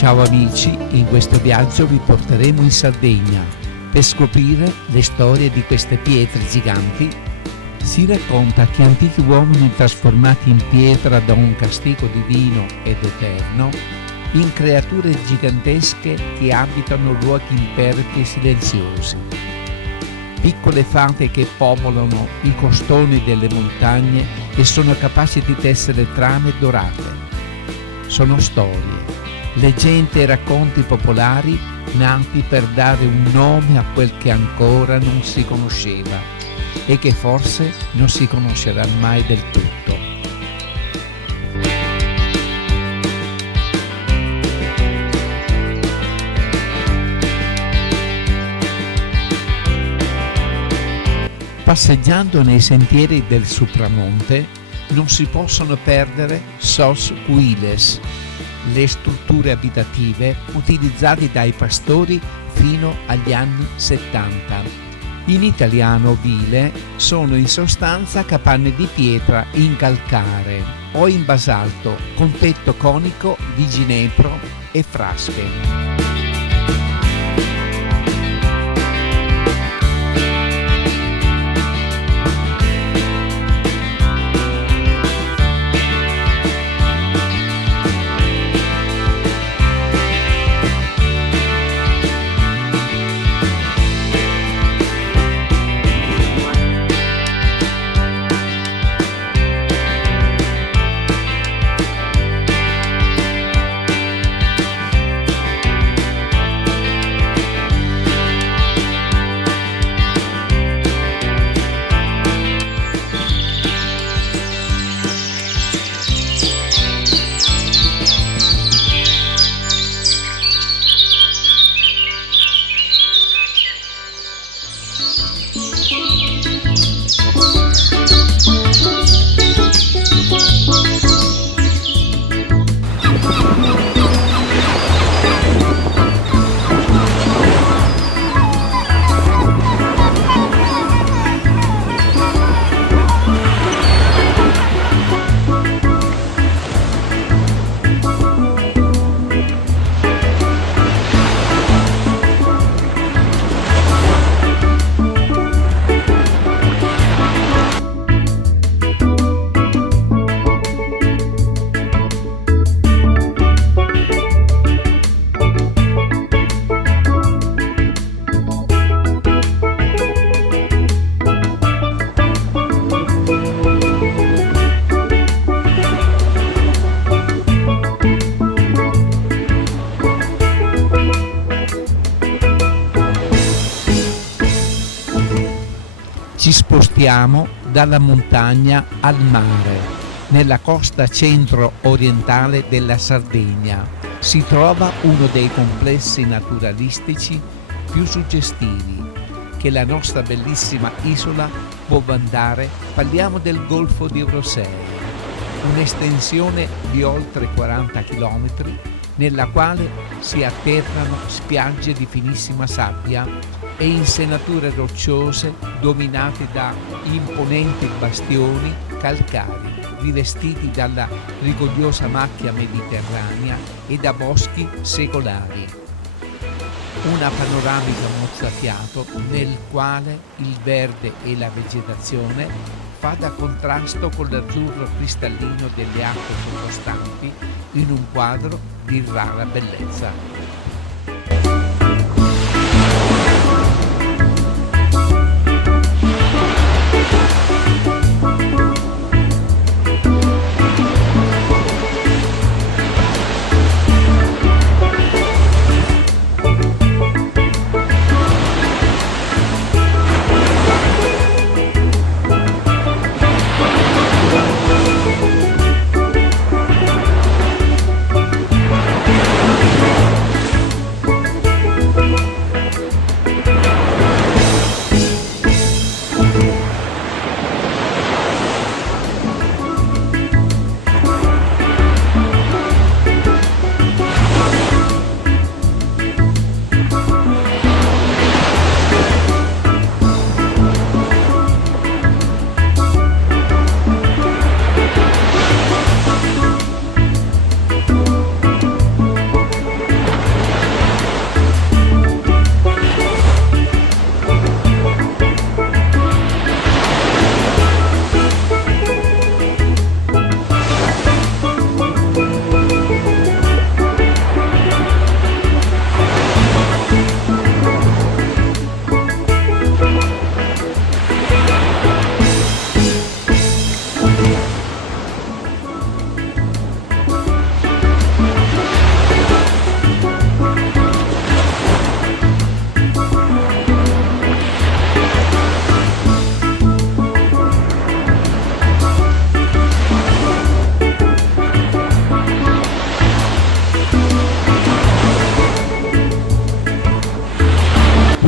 Ciao amici, in questo viaggio vi porteremo in Sardegna per scoprire le storie di queste pietre giganti. Si racconta che antichi uomini trasformati in pietra da un castigo divino ed eterno in creature gigantesche che abitano luoghi impervi e silenziosi. Piccole fate che popolano i costoni delle montagne e sono capaci di tessere trame dorate. Sono storie, leggende e racconti popolari nati per dare un nome a quel che ancora non si conosceva e che forse non si conoscerà mai del tutto. Passeggiando nei sentieri del Supramonte non si possono perdere sos cuiles, le strutture abitative utilizzate dai pastori fino agli anni 70. In italiano vile sono in sostanza capanne di pietra in calcare o in basalto con tetto conico di ginepro e frasche. Ci spostiamo dalla montagna al mare. Nella costa centro-orientale della Sardegna si trova uno dei complessi naturalistici più suggestivi che la nostra bellissima isola può vantare. Parliamo del Golfo di Roselle, un'estensione di oltre 40 km nella quale si atterrano spiagge di finissima sabbia e insenature rocciose dominate da imponenti bastioni calcarei rivestiti dalla rigogliosa macchia mediterranea e da boschi secolari. Una panoramica mozzafiato nel quale il verde e la vegetazione fa da contrasto con l'azzurro cristallino delle acque sottostanti in un quadro di rara bellezza.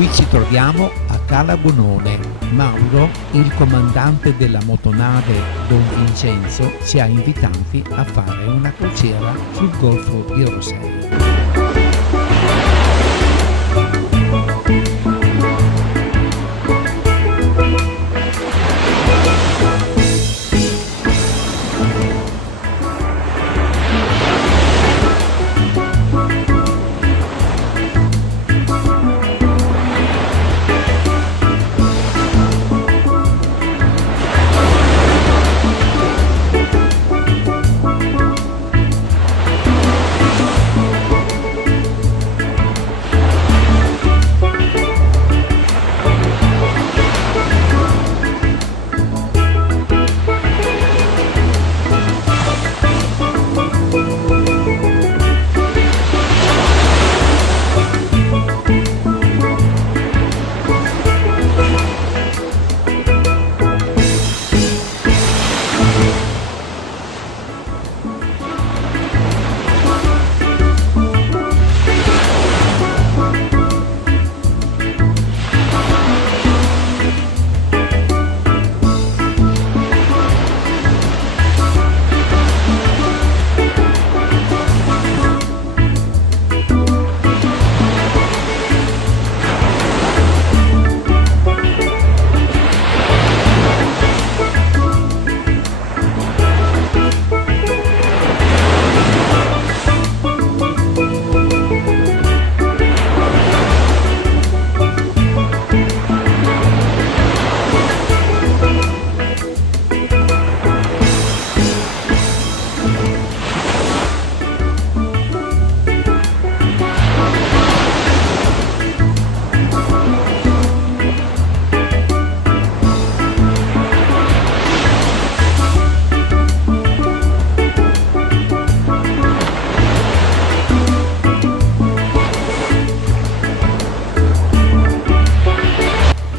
Qui ci troviamo a Cala Bonone. Mauro, il comandante della motonave Don Vincenzo, ci ha invitati a fare una crociera sul golfo di Rosei.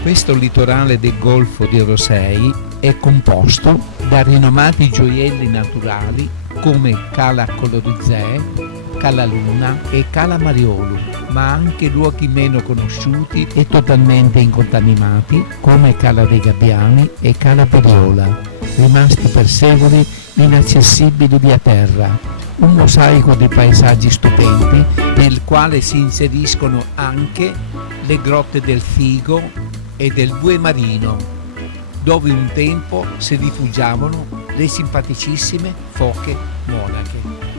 Questo litorale del Golfo di Rosei è composto da rinomati gioielli naturali come Cala Colorizè, Cala Luna e Cala Mariolo, ma anche luoghi meno conosciuti e totalmente incontaminati come Cala dei Gabbiani e Cala Pedrola, rimasti per secoli inaccessibili via terra. Un mosaico di paesaggi stupendi nel quale si inseriscono anche le grotte del Figo e del Bue Marino, dove un tempo si rifugiavano le simpaticissime foche monache.